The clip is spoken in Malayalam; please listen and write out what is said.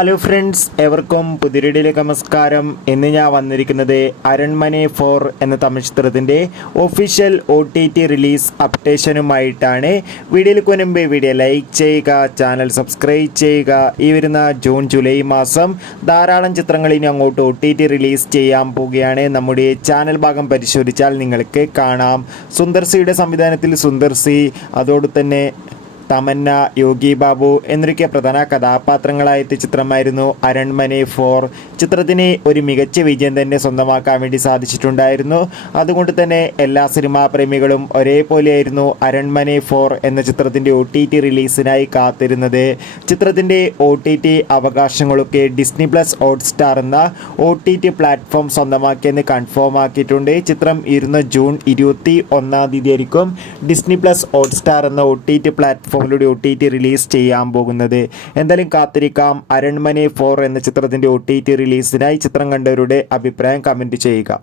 ഹലോ ഫ്രണ്ട്സ്, എവർക്കും പുതിയൊരിടിയിലേക്ക് നമസ്കാരം. ഇന്ന് ഞാൻ വന്നിരിക്കുന്നത് അരൺമനെ 4 എന്ന തമിഴ് ചിത്രത്തിൻ്റെ ഒഫീഷ്യൽ OTT റിലീസ് അപ്ഡേഷനുമായിട്ടാണ്. വീഡിയോയിലേക്ക് മുൻപ് വീഡിയോ ലൈക്ക് ചെയ്യുക, ചാനൽ സബ്സ്ക്രൈബ് ചെയ്യുക. ഈ വരുന്ന ജൂൺ ജൂലൈ മാസം ധാരാളം ചിത്രങ്ങൾ ഇനി അങ്ങോട്ട് OTT റിലീസ് ചെയ്യാൻ പോവുകയാണ്. നമ്മുടെ ചാനൽ ഭാഗം പരിശോധിച്ചാൽ നിങ്ങൾക്ക് കാണാം. സുന്ദർ സിയുടെ സംവിധാനത്തിൽ സുന്ദർ സി, അതോടൊപ്പം തന്നെ തമന്ന, യോഗി ബാബു എന്നൊക്കെ പ്രധാന കഥാപാത്രങ്ങളായെത്തിയ ചിത്രമായിരുന്നു അരൺമനെ 4. ചിത്രത്തിന് ഒരു മികച്ച വിജയം തന്നെ സ്വന്തമാക്കാൻ വേണ്ടി സാധിച്ചിട്ടുണ്ടായിരുന്നു. അതുകൊണ്ട് തന്നെ എല്ലാ സിനിമാ പ്രേമികളും ഒരേപോലെയായിരുന്നു അരൺമനെ 4 എന്ന ചിത്രത്തിൻ്റെ OTT റിലീസിനായി കാത്തിരുന്നത്. ചിത്രത്തിൻ്റെ OTT അവകാശങ്ങളൊക്കെ ഡിസ്നി പ്ലസ് ഹോട്ട്സ്റ്റാർ എന്ന OTT പ്ലാറ്റ്ഫോം സ്വന്തമാക്കിയെന്ന് കൺഫേം ആക്കിയിട്ടുണ്ട്. ചിത്രം ജൂൺ 21 ആയിരിക്കും ഡിസ്നി പ്ലസ് ഹോട്ട്സ്റ്റാർ എന്ന OTT പ്ലാറ്റ്ഫോം OTT റിലീസ് ചെയ്യാൻ പോകുന്നത്. എന്തായാലും കാത്തിരിക്കാം. അരൺമനെ 4 എന്ന ചിത്രത്തിൻ്റെ OTT റിലീസിനായി ചിത്രം കണ്ടവരുടെ അഭിപ്രായം കമൻറ്റ് ചെയ്യുക.